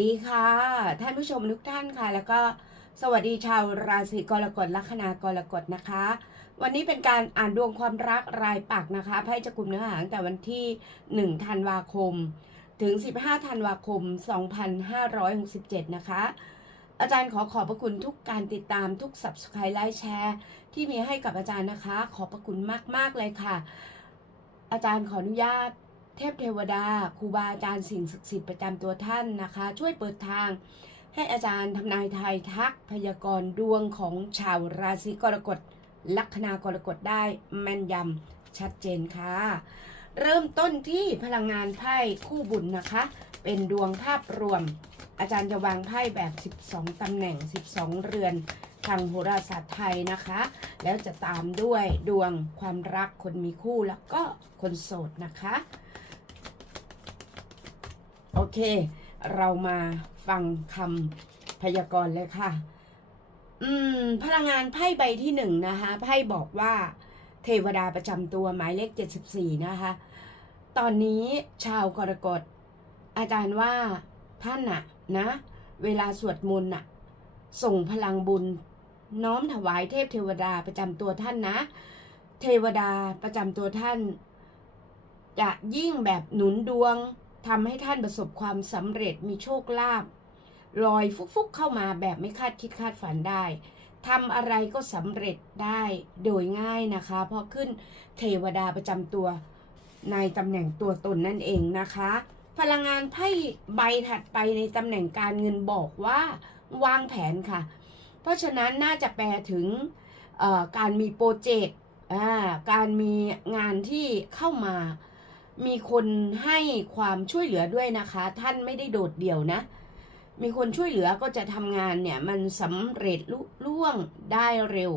ดีค่ะ ท่านผู้ชมทุกท่านค่ะ แล้วก็สวัสดีชาวราศีกรกฎลัคนากรกฎนะคะ วันนี้เป็นการอ่านดวงความรักรายปักนะคะไพ่จะกลุ่มเนื้อหาตั้งแต่วันที่ 1 ธันวาคม ถึง 15 ธันวาคม 2567 นะคะ อาจารย์ขอขอบพระคุณทุกการติดตามทุก subscribe ไลค์แชร์ ที่มีให้กับอาจารย์นะคะ ขอบพระคุณมาก ๆ เลยค่ะ อาจารย์ขออนุญาต เทพเทวดาครูบาอาจารย์สิ่งศักดิ์สิทธิ์ประจำตัวท่านนะคะ ช่วยเปิดทางให้อาจารย์ทำนายไทยทักพยากรณ์ดวงของชาวราศีกรกฎลัคนากรกฎได้แม่นยำชัดเจนค่ะ เริ่มต้นที่พลังงานไพ่คู่บุญนะคะ เป็นดวงภาพรวม อาจารย์จะวางไพ่แบบ 12 ตำแหน่ง 12 เรือนทางโหราศาสตร์ไทยนะคะ แล้วจะตามด้วยดวงความรักคนมีคู่แล้วก็คนโสดนะคะ โอเค เรามาฟังคำพยากรณ์เลยค่ะ อืม พลังงานไพ่ใบที่หนึ่งนะคะไพ่บอกว่า เทวดาประจำตัวหมายเลข74นะคะ ตอนนี้ชาวกรกฎ อาจารย์ว่าท่านน่ะนะ เวลาสวดมนต์น่ะส่งพลังบุญ น้อมถวายเทพเทวดาประจำตัวท่านนะ เทวดาประจำตัวท่าน จะยิ่งแบบหนุนดวง ทำให้ท่านประสบความสำเร็จมีโชคลาภลอยฟุกๆเข้ามาแบบไม่คาดคิดคาดฝันได้ทำอะไรก็สำเร็จได้โดยง่ายนะคะ เพราะขึ้นเทวดาประจำตัวในตำแหน่งตัวตนนั่นเองนะคะ พลังงานไพ่ใบถัดไปในตำแหน่งการเงินบอกว่าวางแผนค่ะ เพราะฉะนั้นน่าจะแปลถึงการมีโปรเจกต์การมีงานที่เข้ามา มีคนให้ความช่วยเหลือด้วยนะคะ ท่านไม่ได้โดดเดี่ยวนะ มีคนช่วยเหลือก็จะทำงานเนี่ยมันสำเร็จลุล่วงได้เร็ว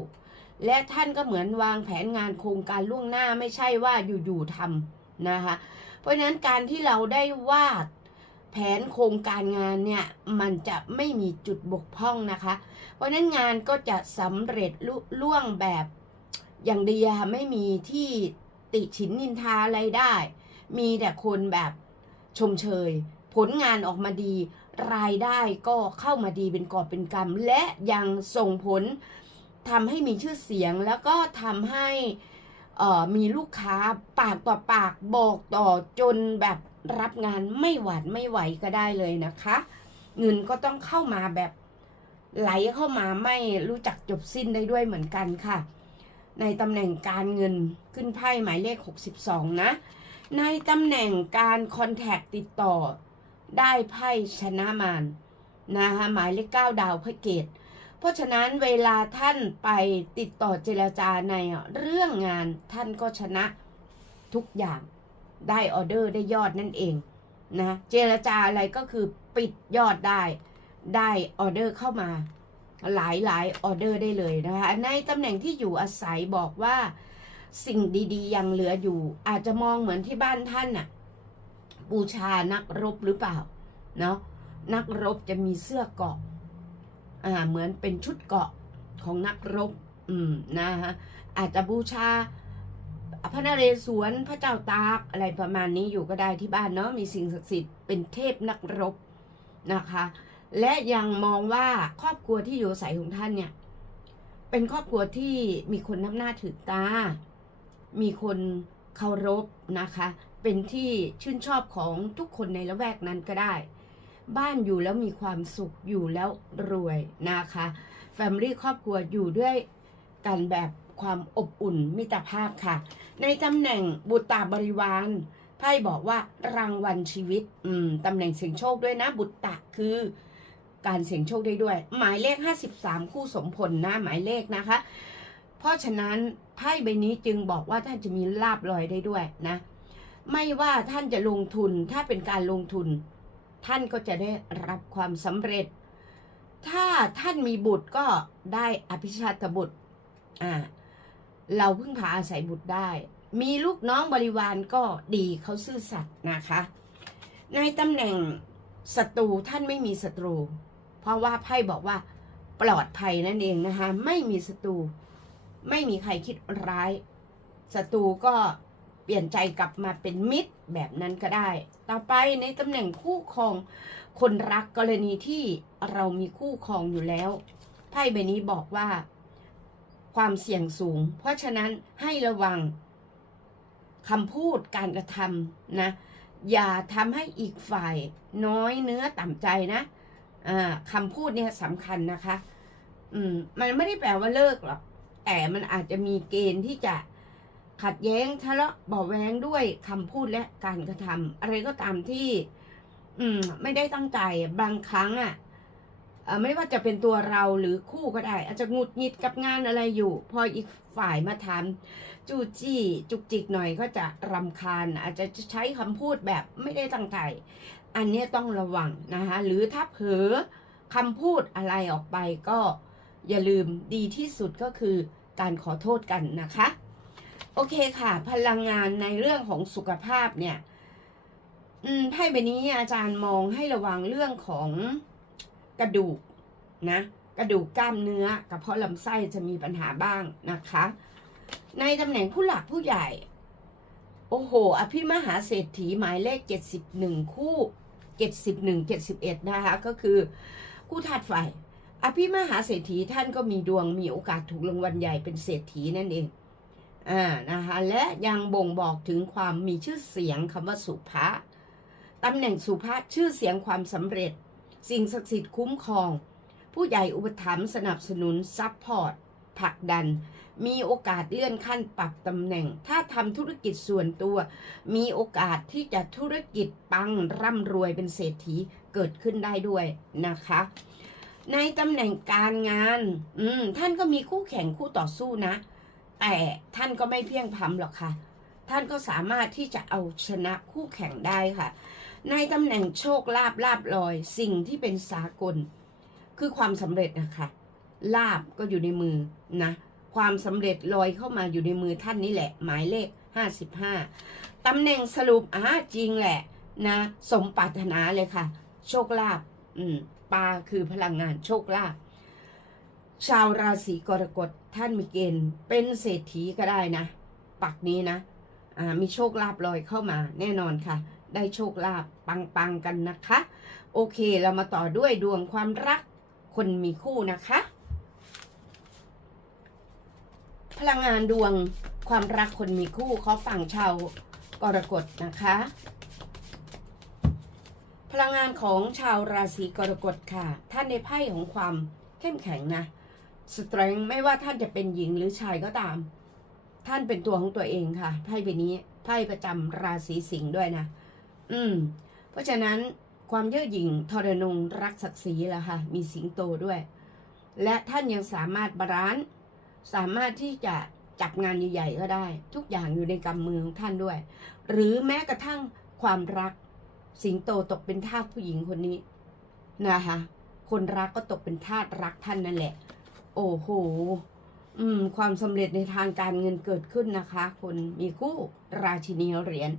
และท่านก็เหมือนวางแผนงานโครงการล่วงหน้าไม่ใช่ว่าอยู่ๆทำนะคะ เพราะฉะนั้นการที่เราได้วาดแผนโครงการงานเนี่ยมันจะไม่มีจุดบกพร่องนะคะ เพราะนั้นงานก็จะสำเร็จลุล่วงแบบอย่างดีค่ะไม่มีที่ติฉินนินทาอะไรได้ มีแต่คนแบบชมเชย ผลงานออกมาดี รายได้ก็เข้ามาดีเป็นกอบเป็นกำและยังส่งผลทำให้มีชื่อเสียงแล้วก็ทำให้มีลูกค้าปากต่อปากบอกต่อจนแบบรับงานไม่หวาดไม่ไหวก็ได้เลยนะคะ เงินก็ต้องเข้ามาแบบไหลเข้ามาไม่รู้จักจบสิ้นได้ด้วยเหมือนกันค่ะ ในตำแหน่งการเงินขึ้นไพ่หมายเลข 62 นะ ในตำแหน่งการคอนแทคติดต่อ ได้ไพ่ชนะมารนะคะหมายเลข9ดาวพระเกตเพราะฉะนั้นเวลาท่านไปติดต่อเจรจาในเรื่องงานท่านก็ชนะทุกอย่างได้ออเดอร์ได้ยอดนั่นเองนะเจรจาอะไรก็คือปิดยอดได้ ได้ออเดอร์เข้ามาหลายหลายออเดอร์ได้เลยนะคะในตำแหน่งที่อยู่อาศัยบอกว่า สิ่งดีๆ ยังเหลืออยู่ อาจจะมองเหมือนที่บ้านท่านน่ะ บูชานักรบหรือเปล่า เนาะนักรบจะมีเสื้อเกาะอ่าเหมือนเป็นชุดเกาะของนักรบ อืมนะฮะอาจจะบูชาพระนเรศวรพระเจ้าตากอะไรประมาณนี้อยู่ก็ได้ที่บ้านเนาะมีสิ่งศักดิ์สิทธิ์เป็นเทพนักรบนะคะ และยังมองว่าครอบครัวที่อยู่อาศัยของท่านเนี่ย เป็นครอบครัวที่มีคนนับหน้าถือตา มีคนเคารพนะคะ เป็นที่ชื่นชอบของทุกคนในละแวกนั้นก็ได้ บ้านอยู่แล้วมีความสุขอยู่แล้วรวยนะคะแฟมิลี่ครอบครัวอยู่ด้วยกันแบบความอบอุ่นมิตรภาพค่ะ ในตำแหน่งบุตรตาบริวารไพ่บอกว่ารางวัลชีวิต อืมตำแหน่งเสี่ยงโชคด้วยนะ บุตรตะคือการเสี่ยงโชคได้ด้วย หมายเลข 53 คู่สมผลนะ หมายเลขนะคะ เพราะฉะนั้น ไพ่ใบนี้จึงบอกว่าท่านจะมีลาบลอยได้ด้วยนะ ไม่ว่าท่านจะลงทุนถ้าเป็นการลงทุน ท่านก็จะได้รับความสำเร็จ ถ้าท่านมีบุตรก็ได้อภิชาตบุตรอ่าเราพึ่งพาอาศัยบุตรได้ มีลูกน้องบริวารก็ดีเขาซื่อสัตย์นะคะ ในตำแหน่งศัตรูท่านไม่มีศัตรู เพราะว่าไพ่บอกว่าปลอดภัยนั่นเองนะคะ ไม่มีศัตรู ไม่มีใครคิดร้ายศัตรูก็เปลี่ยนใจกลับมาเป็นมิตรแบบนั้นก็ได้ ต่อไปในตำแหน่งคู่ครองคนรักกรณีที่เรามีคู่ครองอยู่แล้วไพ่ใบนี้บอกว่า ความเสี่ยงสูง เพราะฉะนั้นให้ระวังคำพูดการกระทำนะ อย่าทำให้อีกฝ่ายน้อยเนื้อต่ำใจนะอ่าคำพูดเนี่ยสำคัญนะคะ อืม มันไม่ได้แปลว่าเลิกหรอก แต่มันอาจจะมีเกณฑ์ที่จะขัดแย้งทะเลาะเบาะแวงด้วยคำพูดและการกระทำอะไรก็ตามที่ อืม ไม่ได้ตั้งใจบางครั้งอะเอ่อไม่ว่าจะเป็นตัวเราหรือคู่ก็ได้ อาจจะงุดหงิดกับงานอะไรอยู่ พออีกฝ่ายมาถามจู้จี้จุกจิกหน่อยก็จะรำคาญ อาจจะใช้คำพูดแบบไม่ได้ตั้งใจ อันนี้ต้องระวังนะคะหรือถ้าเผลอคำพูดอะไรออกไปก็อย่าลืมดีที่สุดก็คือ การขอโทษกันนะคะ โอเคค่ะ พลังงานในเรื่องของสุขภาพเนี่ย อืมไพ่ใบนี้อาจารย์มองให้ระวังเรื่องของกระดูกนะ กระดูกกล้ามเนื้อกระเพาะลำไส้จะมีปัญหาบ้างนะคะ ในตำแหน่งผู้หลักผู้ใหญ่ โอ้โห อภิมหาเศรษฐีหมายเลข71คู่71 71นะคะ ก็คือคู่ธาตุไฟ อภิมหาเศรษฐีท่านก็มีดวงมีโอกาสถูกรางวัลใหญ่เป็นเศรษฐีนั่นเองอ่านะคะและยังบ่งบอกถึงความมีชื่อเสียงคำว่าสุภาตำแหน่งสุภาชื่อเสียงความสำเร็จ สิ่งศักดิ์สิทธิ์คุ้มครอง ผู้ใหญ่อุปถัมภ์สนับสนุนซัพพอร์ตผลักดัน มีโอกาสเลื่อนขั้นปรับตำแหน่ง ถ้าทำธุรกิจส่วนตัว มีโอกาสที่จะธุรกิจปังร่ำรวยเป็นเศรษฐีเกิดขึ้นได้ด้วยนะคะ ในตำแหน่งการงาน อืม ท่านก็มีคู่แข่งคู่ต่อสู้นะ แต่ท่านก็ไม่เพียงพำหรอกค่ะ ท่านก็สามารถที่จะเอาชนะคู่แข่งได้ค่ะ ในตำแหน่งโชคลาภลาบลอย สิ่งที่เป็นสากล คือความสำเร็จนะคะ ลาบก็อยู่ในมือนะ ความสำเร็จลอยเข้ามาอยู่ในมือท่านนี่แหละ หมายเลข55ตำแหน่งสรุปอ่าจริงแหละนะ สมปรารถนาเลยค่ะ โชคลาภอืม ปลาคือพลังงานโชคลาภชาวราศีกรกฎท่านมีเกณฑ์เป็นเศรษฐีก็ได้นะ ปักนี้นะมีโชคลาภลอยเข้ามาแน่นอนค่ะ ได้โชคลาภปังๆกันนะคะ โอเคเรามาต่อด้วยดวงความรักคนมีคู่นะคะ พลังงานดวงความรักคนมีคู่เขาฝั่งชาวกรกฎนะคะ ลังงานของชาวราศีกรกฎค่ะ ท่านในไพ่ของความเข้มแข็งนะสตร n งไม่ว่าท่านจะเป็นหญิงหรือชายก็ตาม ท่านเป็นตัวของตัวเองค่ะ ไพ่ใบนี้ไพ่ประจำราศีสิงห์ด้วยนะ อืม เพราะฉะนั้นความเย่อหยิ่งทรนงรักศักดิ์ศรีละค่ะ มีสิงโตด้วย และท่านยังสามารถบาลานซ์สามารถที่จะจับงานใหญ่ๆก็ได้ ทุกอย่างอยู่ในกำมือของท่านด้วย หรือแม้กระทั่งความรัก สิงโตตกเป็นทาสผู้หญิงคนนี้นะคะคนรักก็ตกเป็นทาสรักท่านนั่นแหละ โอ้โหอืม ความสำเร็จในทางการเงินเกิดขึ้นนะคะ คนมีคู่ราชินีเหรียญ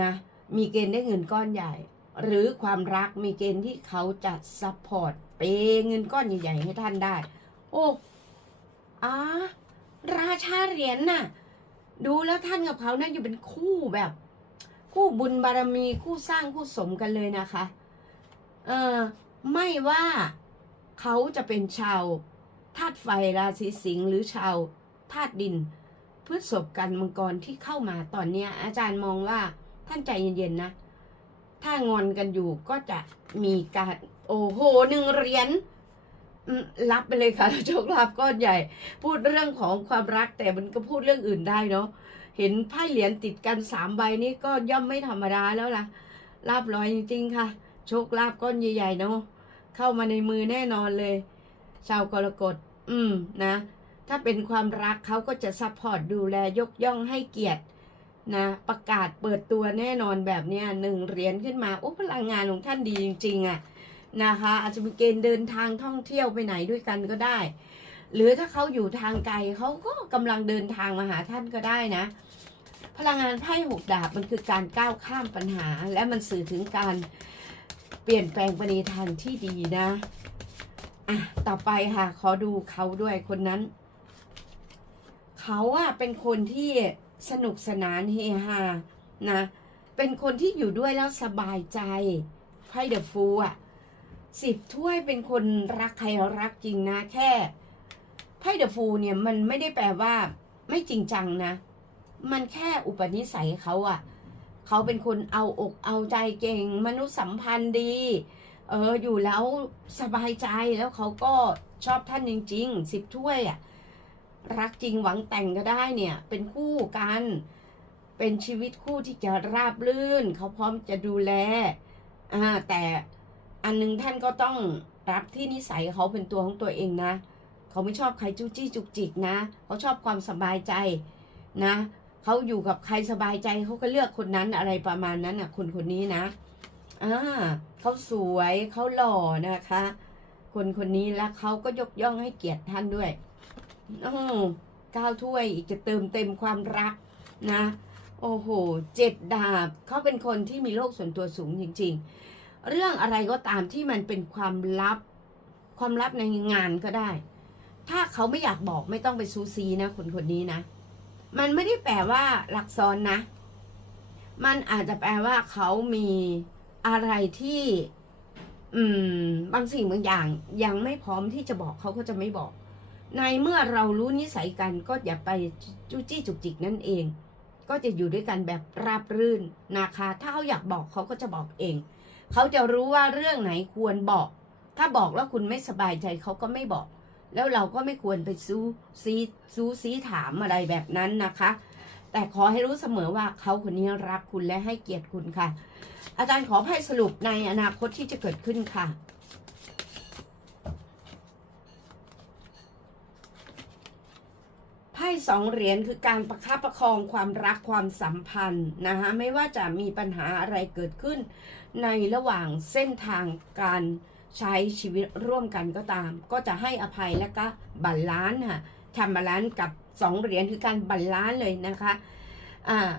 นะมีเกณฑ์ได้เงินก้อนใหญ่ หรือความรักมีเกณฑ์ที่เขาจะซัพพอร์ตเปเงินก้อนใหญ่ๆให้ท่านได้ โอ้อาราชาเหรียญน่ะ ดูแล้วท่านกับเขานะ่าอยู่เป็นคู่แบบ คู่บุญบารมีคู่สร้างคู่สมกันเลยนะคะ เออไม่ว่าเขาจะเป็นชาวธาตุไฟราศีสิงห์หรือชาวธาตุดินพฤษภกันมังกรที่เข้ามาตอนเนี้ย อาจารย์มองว่าท่านใจเย็นๆนะ ถ้างอนกันอยู่ก็จะมีการโอ้โหหนึ่งเหรียญรับไปเลยค่ะโชคลาภก้อนใหญ่ พูดเรื่องของความรักแต่มันก็พูดเรื่องอื่นได้เนาะ เห็นไพ่เหรียญติดกันสามใบนี้ก็ย่อมไม่ธรรมดาแล้วล่ะลาบลอยจริงๆค่ะ โชคลาภก้อนใหญ่ๆเนาะเข้ามาในมือแน่นอนเลย ชาวกรกฎอืมนะ ถ้าเป็นความรักเขาก็จะซัพพอร์ตดูแลยกย่องให้เกียรตินะ ประกาศเปิดตัวแน่นอนแบบเนี้ยหนึ่งเหรียญขึ้นมา โอ้พลังงานของท่านดีจริงๆอะ่ะนะคะ อาจจะมีเกณฑ์เดินทางท่องเที่ยวไปไหนด้วยกันก็ได้ หรือถ้าเขาอยู่ทางไกลเขาก็กำลังเดินทางมาหาท่านก็ได้นะ พลังงานไพ่หกดาบมันคือการก้าวข้ามปัญหา และมันสื่อถึงการเปลี่ยนแปลงไปในทางที่ดีนะอะต่อไปค่ะ ขอดูเขาด้วยคนนั้น เขาอะเป็นคนที่สนุกสนานเฮฮานะ เป็นคนที่อยู่ด้วยแล้วสบายใจไพ่เดอะฟูอะสิบถ้วยเป็นคนรักใครรักจริงนะแค่ ไพ่เดอะฟูเนี่ยมันไม่ได้แปลว่า ไม่จริงจังนะ มันแค่อุปนิสัยเขาอะเขาเป็นคนเอาอกเอาใจเก่ง มนุษยสัมพันธ์ดี เอออยู่แล้วสบายใจแล้วเขาก็ชอบท่านจริงๆสิบถ้วยอะรักจริงหวังแต่งก็ได้เนี่ย เป็นคู่กัน เป็นชีวิตคู่ที่จะราบรื่น เขาพร้อมจะดูแลอ่าแต่อันหนึงท่านก็ต้องรับที่นิสัยเขาเป็นตัวของตัวเองนะ เขาไม่ชอบใครจู้จี้จุกจิกนะ เขาชอบความสบายใจนะ เขาอยู่กับใครสบายใจเขาก็เลือกคนนั้นอะไรประมาณนั้นอะ คนคนนี้นะอ่าเขาสวยเขาหล่อนะคะ คนคนนี้แล้วเขาก็ยกย่องให้เกียรติท่านด้วยออก้าวถ้วยอีกจะเติมเต็มความรักนะ โอ้โหเจ็ดดาบเขาเป็นคนที่มีโลกส่วนตัวสูงจริง ๆ เรื่องอะไรก็ตามที่มันเป็นความลับ ความลับในงานก็ได้ ถ้าเขาไม่อยากบอกไม่ต้องไปซูซีนะคนคนนี้นะ มันไม่ได้แปลว่าหลักซ้อนนะ มันอาจจะแปลว่าเขามีอะไรที่ อืม บางสิ่งบางอย่าง ยังไม่พร้อมที่จะบอกเขาก็จะไม่บอก ในเมื่อเรารู้นิสัยกันก็อย่าไปจู้จี้จุกจิกนั่นเอง ก็จะอยู่ด้วยกันแบบราบรื่นนะคะ ถ้าเขาอยากบอกเขาก็จะบอกเอง เขาจะรู้ว่าเรื่องไหนควรบอก ถ้าบอกแล้วคุณไม่สบายใจเขาก็ไม่บอก แล้วเราก็ไม่ควรไปซูซีซูซีถามอะไรแบบนั้นนะคะ แต่ขอให้รู้เสมอว่าเขาคนนี้รักคุณและให้เกียรติคุณค่ะ อาจารย์ขอให้สรุปในอนาคตที่จะเกิดขึ้นค่ะไพ่สองเหรียญคือการประคับประคองความรักความสัมพันธ์นะคะไม่ว่าจะมีปัญหาอะไรเกิดขึ้นในระหว่างเส้นทางการ ใช้ชีวิตร่วมกันก็ตาม ก็จะให้อภัยและก็บัลานซ์ค่ะทำบาลานซ์กับสองเหรียญคือการบัลลานซ์เลยนะคะอ่า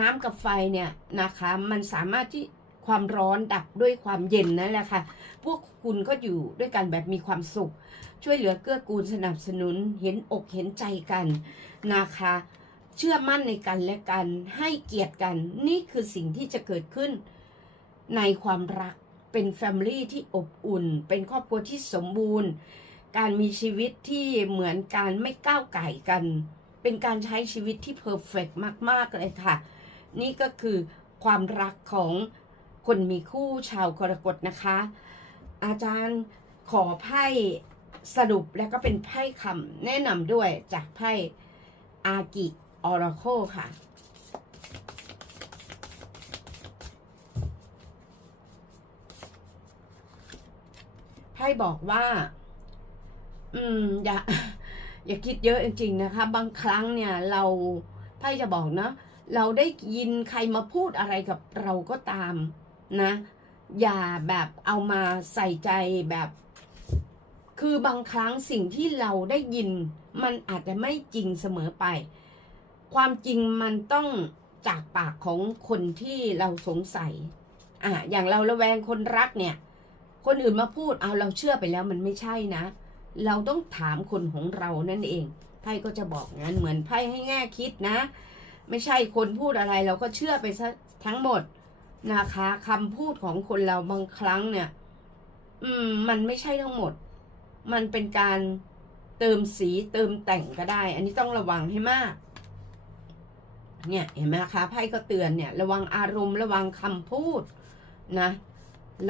น้ำกับไฟเนี่ยนะคะมันสามารถที่ความร้อนดับด้วยความเย็นนั่นแหละค่ะ พวกคุณก็อยู่ด้วยกันแบบมีความสุข ช่วยเหลือเกื้อกูลสนับสนุนเห็นอกเห็นใจกันนะคะ เชื่อมั่นในกันและกันให้เกียรติกัน นี่คือสิ่งที่จะเกิดขึ้นในความรัก เป็นแฟมิลี่ที่อบอุ่น เป็นครอบครัวที่สมบูรณ์ การมีชีวิตที่เหมือนการไม่ก้าวไก่กัน เป็นการใช้ชีวิตที่เพอร์เฟกมาก ๆ เลยค่ะ นี่ก็คือความรักของคนมีคู่ชาวกรกฎนะคะ อาจารย์ขอไพ่สรุปแล้วก็เป็นไพ่คำแนะนำด้วยจากไพ่อากิออราโคค่ะ พ่บอกว่า อืม อย่า อย่าคิดเยอะจริง ๆ นะคะ บางครั้งเนี่ย เราไพ่จะบอกนะเราได้ยินใครมาพูดอะไรกับเราก็ตามนะ อย่าแบบเอามาใส่ใจแบบ คือบางครั้งสิ่งที่เราได้ยิน มันอาจจะไม่จริงเสมอไป ความจริงมันต้องจากปากของคนที่เราสงสัยอะอย่างเราระแวงคนรักเนี่ย คนอื่นมาพูดเอาเราเชื่อไปแล้วมันไม่ใช่นะ เราต้องถามคนของเรานั่นเองไพ่ก็จะบอกงั้นเหมือนไพ่ให้แง่คิดนะ ไม่ใช่คนพูดอะไรเราก็เชื่อไปซะทั้งหมดนะคะคำพูดของคนเราบางครั้งเนี่ย อืม มันไม่ใช่ทั้งหมด มันเป็นการเติมสีเติมแต่งก็ได้ อันนี้ต้องระวังให้มาก เนี่ยเห็นไหมคะไพ่ก็เตือนเนี่ย ระวังอารมณ์ระวังคำพูดนะ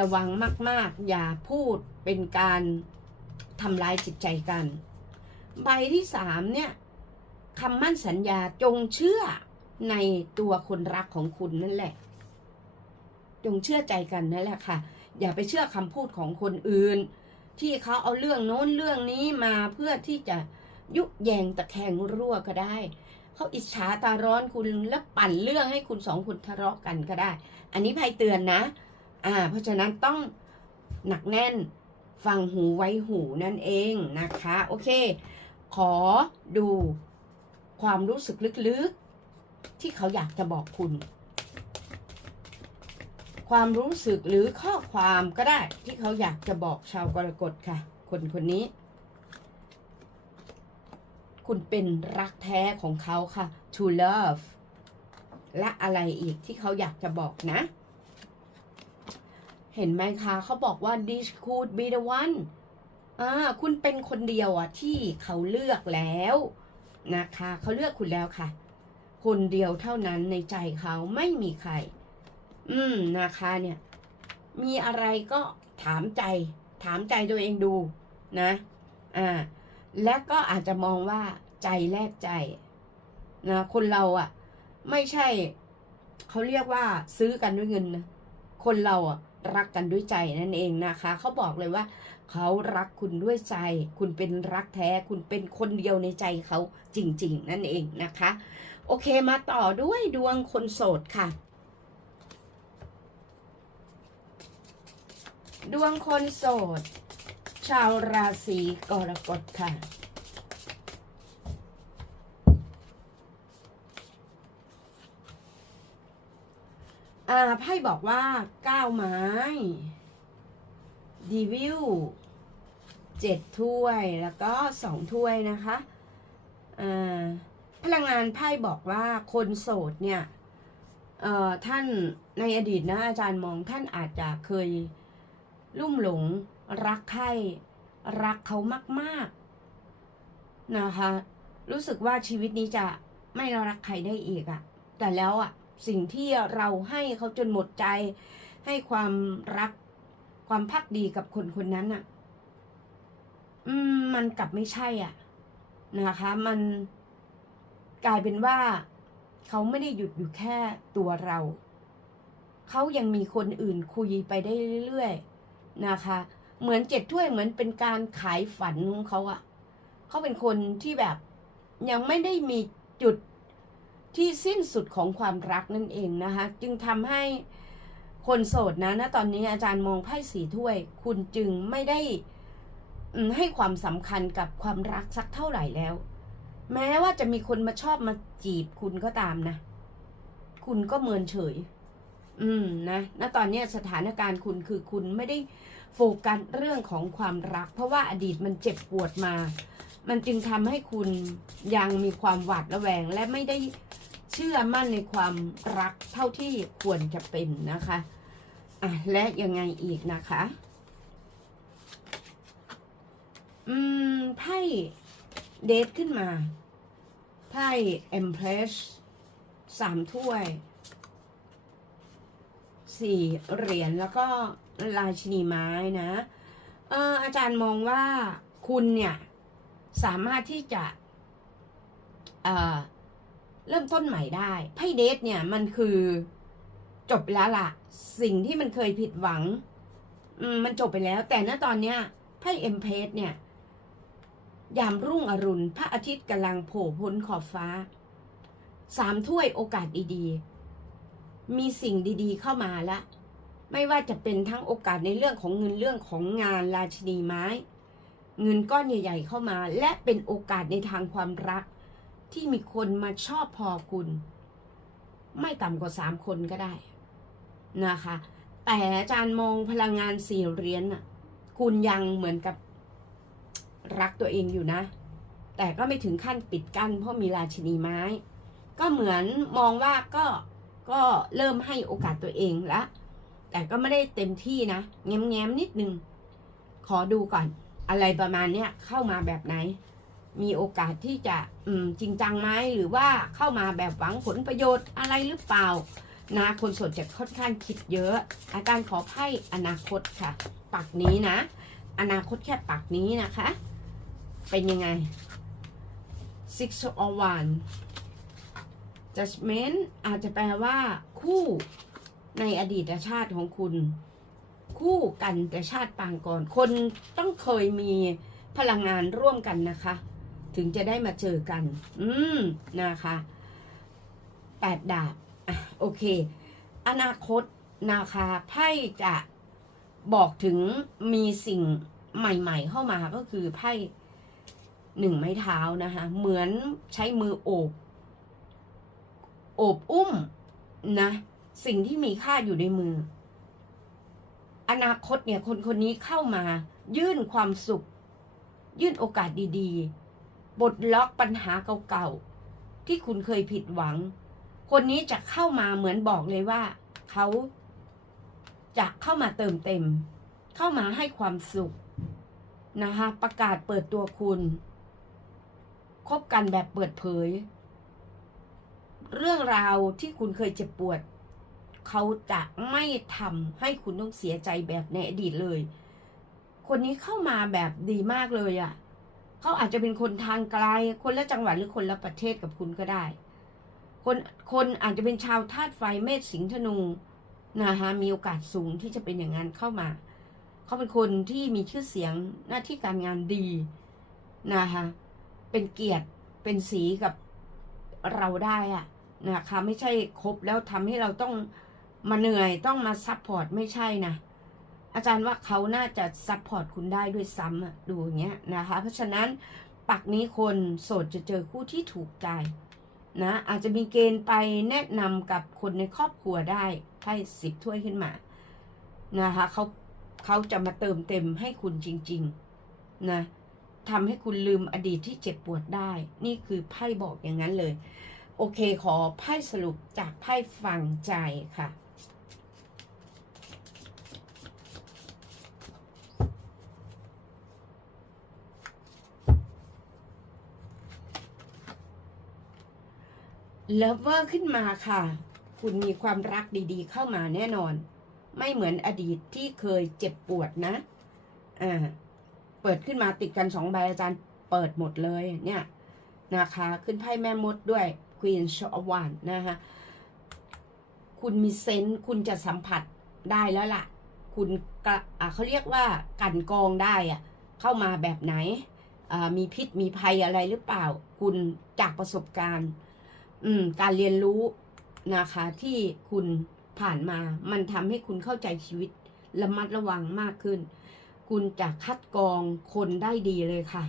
ระวังมาก ๆ อย่าพูดเป็นการทำร้ายจิตใจกัน ใบที่สามเนี่ยคำมั่นสัญญาจงเชื่อในตัวคนรักของคุณนั่นแหละ จงเชื่อใจกันนั่นแหละค่ะ อย่าไปเชื่อคำพูดของคนอื่น ที่เขาเอาเรื่องโน้นเรื่องนี้มาเพื่อที่จะยุแยงตะแคงรั่วก็ได้เขาอิจฉาตาร้อนคุณแล้วปั่นเรื่องให้คุณสองคนทะเลาะกันก็ได้ อันนี้ภัยเตือนนะ อ่า เพราะฉะนั้นต้องหนักแน่นฟังหูไว้หูนั่นเองนะคะ โอเค ขอดูความรู้สึกลึกๆ ที่เขาอยากจะบอกคุณ ความรู้สึกหรือข้อความก็ได้ที่เขาอยากจะบอกชาวกรกฎค่ะ คนคนนี้ คุณเป็นรักแท้ของเขาค่ะ to love และอะไรอีกที่เขาอยากจะบอกนะ เห็นไหมคะเขาบอกว่า this could be the one อ่าคุณเป็นคนเดียวอะที่เขาเลือกแล้วนะคะเขาเลือกคุณแล้วค่ะ คนเดียวเท่านั้นในใจเขาไม่มีใคร อืมนะคะเนี่ย มีอะไรก็ถามใจ ถามใจตัวเองดูนะอ่าและก็อาจจะมองว่าใจแลกใจนะคนเราอะ ไม่ใช่ เขาเรียกว่าซื้อกันด้วยเงินนะคนเราอะ รักกันด้วยใจนั่นเองนะคะ เขาบอกเลยว่า เขารักคุณด้วยใจ คุณเป็นรักแท้ คุณเป็นคนเดียวในใจเขาจริง ๆ นั่นเองนะคะ โอเคมาต่อด้วยดวงคนโสดค่ะ ดวงคนโสด ชาวราศีกรกฎค่ะ อ่าไพ่บอกว่าเก้าไม้ดีวิวเจ็ดถ้วยแล้วก็สองถ้วยนะคะอ่าพลังงานไพ่บอกว่าคนโสดเนี่ยเอ่อท่านในอดีตนะอาจารย์มองท่านอาจจะเคยลุ่มหลงรักใครรักเขามากๆนะคะ รู้สึกว่าชีวิตนี้จะไม่รักใครได้อีกอะแต่แล้วอะ สิ่งที่เราให้เขาจนหมดใจ ให้ความรักความพักดีกับคนคนนั้นอะอืม มันกลับไม่ใช่อะ นะคะ มันกลายเป็นว่า เขาไม่ได้หยุดอยู่แค่ตัวเรา เขายังมีคนอื่นคุยไปได้เรื่อยๆนะคะ เหมือนเจ็ดถ้วยเหมือนเป็นการขายฝันของเขาอะ เขาเป็นคนที่แบบยังไม่ได้มีจุด ที่สิ้นสุดของความรักนั่นเองนะคะ จึงทำให้คนโสดนะณตอนนี้อาจารย์มองไพ่สีถ้วย คุณจึงไม่ได้ให้ความสำคัญกับความรักสักเท่าไหร่แล้ว แม้ว่าจะมีคนมาชอบมาจีบคุณก็ตามนะ คุณก็เมินเฉย อืมนะณตอนนี้สถานการณ์คุณคือคุณไม่ได้โฟกัสเรื่องของความรัก เพราะว่าอดีตมันเจ็บปวดมา มันจึงทำให้คุณยังมีความหวาดระแวงและไม่ได้ เชื่อมั่นในความรักเท่าที่ควรจะเป็นนะคะอะและยังไงอีกนะคะ อืมไพ่เดทขึ้นมาไพ่เอ็มเพรสสามถ้วยสี่เหรียญแล้วก็ราชินีไม้นะเอออาจารย์มองว่าคุณเนี่ย สามารถที่จะเอ่อ เริ่มต้นใหม่ได้ไพ่เดทเนี่ยมันคือจบแล้วล่ะ สิ่งที่มันเคยผิดหวังมันจบไปแล้ว แต่ณตอนเนี้ยไพ่เอ็มเพสเนี่ย ยามรุ่งอรุณ พระอาทิตย์กำลังโผล่พ้นขอบฟ้า สามถ้วยโอกาสดีๆ มีสิ่งดีๆเข้ามาล้วไม่ว่าจะเป็นทั้งโอกาสในเรื่องของเงินเรื่องของงานราชินีไม้ เงินก้อนใหญ่ ๆ เข้ามา และเป็นโอกาสในทางความรัก ที่มีคนมาชอบพอคุณ ไม่ต่ำกว่าสามคนก็ได้นะคะ แต่อาจารย์มองพลังงานสี่เหรียญน่ะ คุณยังเหมือนกับรักตัวเองอยู่นะ แต่ก็ไม่ถึงขั้นปิดกั้นเพราะมีราชินีไม้ ก็เหมือนมองว่าก็ก็เริ่มให้โอกาสตัวเองละ แต่ก็ไม่ได้เต็มที่นะ แง้มๆนิดนึง ขอดูก่อน อะไรประมาณเนี้ยเข้ามาแบบไหน มีโอกาสที่จะจริงจังไหมหรือว่าเข้ามาแบบหวังผลประโยชน์อะไรหรือเปล่านะคนโสดจะค่อนข้างคิดเยอะ อาจารย์ขอไพ่อนาคตค่ะปักนี้นะ อนาคตแค่ปักนี้นะคะ เป็นยังไง six of one judgment อาจจะแปลว่าคู่ในอดีตชาติของคุณ คู่กันแต่ชาติปางก่อน คนต้องเคยมีพลังงานร่วมกันนะคะ ถึงจะได้มาเจอกัน อืมนะคะแปดดาบอะโอเค อนาคตนะคะไพ่จะบอกถึงมีสิ่งใหม่ๆ เข้ามาก็คือไพ่หนึ่งไม้เท้านะคะ เหมือนใช้มือโอบโอบอุ้มนะ สิ่งที่มีค่าอยู่ในมือ อนาคตเนี่ยคนคนนี้เข้ามา ยื่นความสุข ยื่นโอกาสดี ๆ บทล็อกปัญหาเก่าๆ ที่คุณเคยผิดหวัง คนนี้จะเข้ามาเหมือนบอกเลยว่า เขาจะเข้ามาเติมเต็ม เข้ามาให้ความสุขนะคะประกาศเปิดตัวคุณคบกันแบบเปิดเผย เรื่องราวที่คุณเคยเจ็บปวด เขาจะไม่ทำให้คุณต้องเสียใจแบบในอดีตเลย คนนี้เข้ามาแบบดีมากเลยอะ่ะ เขาอาจจะเป็นคนทางไกล คนละจังหวัดหรือคนละประเทศกับคุณก็ได้ คนคนอาจจะเป็นชาวธาตุไฟเมษสิงห์ธนูนะคะมีโอกาสสูงที่จะเป็นอย่างนั้นเข้ามา เขาเป็นคนที่มีชื่อเสียงหน้าที่การงานดีนะคะเป็นเกียรติเป็นสีกับเราได้อะนะคะไม่ใช่ครบแล้วทำให้เราต้องมาเหนื่อยต้องมาซัพพอร์ตไม่ใช่นะ อาจารย์ว่าเขาน่าจะซัพพอร์ตคุณได้ด้วยซ้ำดูอย่างเงี้ยนะคะ เพราะฉะนั้นปักนี้คนโสดจะเจอคู่ที่ถูกใจนะอาจจะมีเกณฑ์ไปแนะนำกับคนในครอบครัวได้ไพ่สิบถ้วยขึ้นมานะคะเขาเขาจะมาเติมเต็มให้คุณจริงๆนะทำให้คุณลืมอดีตที่เจ็บปวดได้ นี่คือไพ่บอกอย่างนั้นเลย โอเคขอไพ่สรุปจากไพ่ฟังใจค่ะ เลเวอร์ขึ้นมาค่ะ คุณมีความรักดีๆ เข้ามาแน่นอน ไม่เหมือนอดีตที่เคยเจ็บปวดนะอ่าเปิดขึ้นมาติดกันสองใบอาจารย์เปิดหมดเลยเนี่ยนะคะขึ้นไพ่แม่มดด้วย Queen s h o w a n นะคะคุณมีเซนส์คุณจะสัมผัสได้แล้วล่ะ คุณกะอะเขาเรียกว่ากันกองได้อะเข้ามาแบบไหนอ่ามีพิษมีภัยอะไรหรือเปล่า คุณจากประสบการณ์ อืม การเรียนรู้นะคะ ที่คุณผ่านมา มันทำให้คุณเข้าใจชีวิตระมัดระวังมากขึ้น คุณจะคัดกรองคนได้ดีเลยค่ะ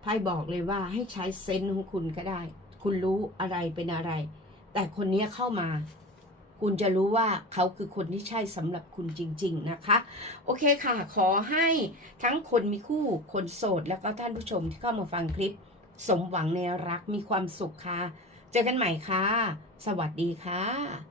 ไพ่บอกเลยว่าให้ใช้เซนส์ของคุณก็ได้ คุณรู้อะไรเป็นอะไร แต่คนนี้เข้ามา คุณจะรู้ว่าเขาคือคนที่ใช่สำหรับคุณจริง ๆนะคะ โอเคค่ะ ขอให้ทั้งคนมีคู่ คนโสด แล้วก็ท่านผู้ชมที่เข้ามาฟังคลิป สมหวังในรักมีความสุขค่ะ เจอกันใหม่ค่ะ สวัสดีค่ะ